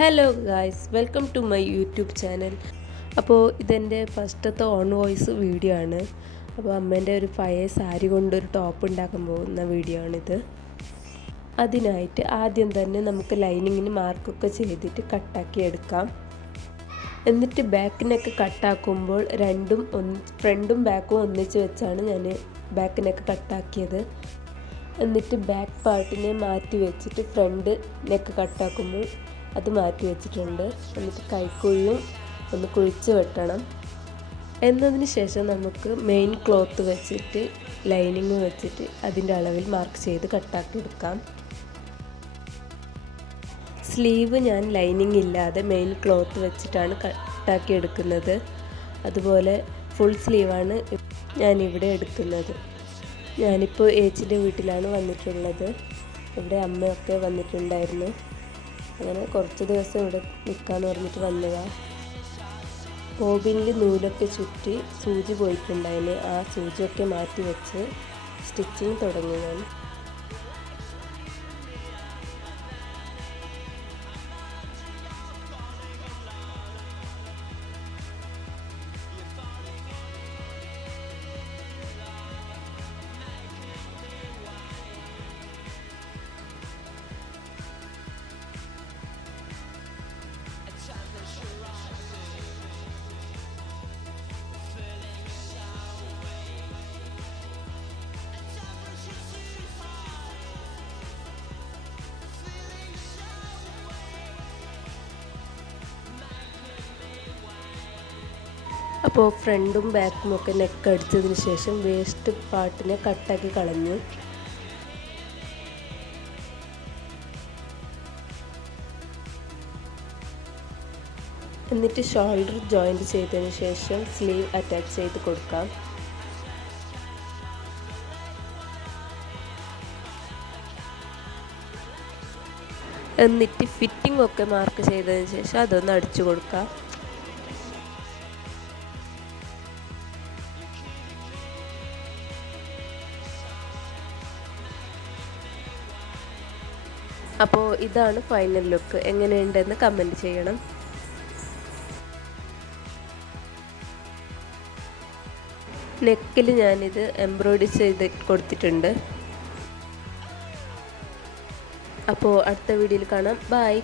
Hello guys, welcome to my YouTube channel. അപ്പോൾ ഇതെൻ്റെ ഫസ്റ്റത്തെ ഓൺ വോയിസ് വീഡിയോ ആണ്. അപ്പോൾ അമ്മേൻ്റെ ഒരു പഴയ സാരി കൊണ്ടൊരു ടോപ്പ് ഉണ്ടാക്കാൻ പോകുന്ന വീഡിയോ ആണിത്. അതിനായിട്ട് ആദ്യം തന്നെ നമുക്ക് ലൈനിങ്ങിന് മാർക്കൊക്കെ ചെയ്തിട്ട് കട്ടാക്കി എടുക്കാം. എന്നിട്ട് ബാക്കിനൊക്കെ കട്ടാക്കുമ്പോൾ ഫ്രണ്ടും ബാക്കും ഒന്നിച്ച് വെച്ചാണ് ഞാൻ ബാക്കിനൊക്കെ കട്ടാക്കിയത്. എന്നിട്ട് ബാക്ക് പാർട്ടിനെ മാറ്റി വെച്ചിട്ട് ഫ്രണ്ട് നെക്ക് കട്ടാക്കുമ്പോൾ അത് മാറ്റി വെച്ചിട്ടുണ്ട്. എന്നിട്ട് കൈക്കുഴിയും ഒന്ന് കുഴിച്ച് വെട്ടണം. എന്നതിന് ശേഷം നമുക്ക് മെയിൻ ക്ലോത്ത് വെച്ചിട്ട് ലൈനിങ് വെച്ചിട്ട് അതിൻ്റെ അളവിൽ മാർക്ക് ചെയ്ത് കട്ടാക്കി എടുക്കാം. സ്ലീവ് ഞാൻ ലൈനിങ് ഇല്ലാതെ മെയിൻ ക്ലോത്ത് വെച്ചിട്ടാണ് കട്ടാക്കി എടുക്കുന്നത്. അതുപോലെ ഫുൾ സ്ലീവാണ് ഞാനിവിടെ എടുക്കുന്നത്. ഞാനിപ്പോൾ ഏച്ചിൻ്റെ വീട്ടിലാണ് വന്നിട്ടുള്ളത്. ഇവിടെ അമ്മയൊക്കെ വന്നിട്ടുണ്ടായിരുന്നു. അങ്ങനെ കുറച്ച് ദിവസം ഇവിടെ നിൽക്കാമെന്ന് പറഞ്ഞിട്ട് വന്നതാണ്. ബോബിനിൽ നൂലൊക്കെ ചുറ്റി സൂചി പോയിട്ടുണ്ടായിന്. ആ സൂചിയൊക്കെ മാറ്റി വെച്ച് സ്റ്റിച്ചിങ് തുടങ്ങി ഞാൻ. അപ്പോൾ ഫ്രണ്ടും ബാക്കും ഒക്കെ നെക്ക് അടിച്ചതിന് ശേഷം വേസ്റ്റ് പാർട്ടിനെ കട്ടാക്കി കളഞ്ഞു. എന്നിട്ട് ഷോൾഡർ ജോയിൻറ്റ് ചെയ്തതിന് ശേഷം സ്ലീവ് അറ്റാച്ച് ചെയ്ത് കൊടുക്കാം. എന്നിട്ട് ഫിറ്റിംഗ് ഒക്കെ മാർക്ക് ചെയ്തതിന് ശേഷം അതൊന്ന് അടിച്ചു കൊടുക്കാം. അപ്പോൾ ഇതാണ് ഫൈനൽ ലുക്ക്. എങ്ങനെയുണ്ടെന്ന് കമൻറ്റ് ചെയ്യണം. നെക്കിൽ ഞാനിത് എംബ്രോയിഡറി ചെയ്ത് കൊടുത്തിട്ടുണ്ട്. അപ്പോൾ അടുത്ത വീഡിയോയിൽ കാണാം. ബൈ.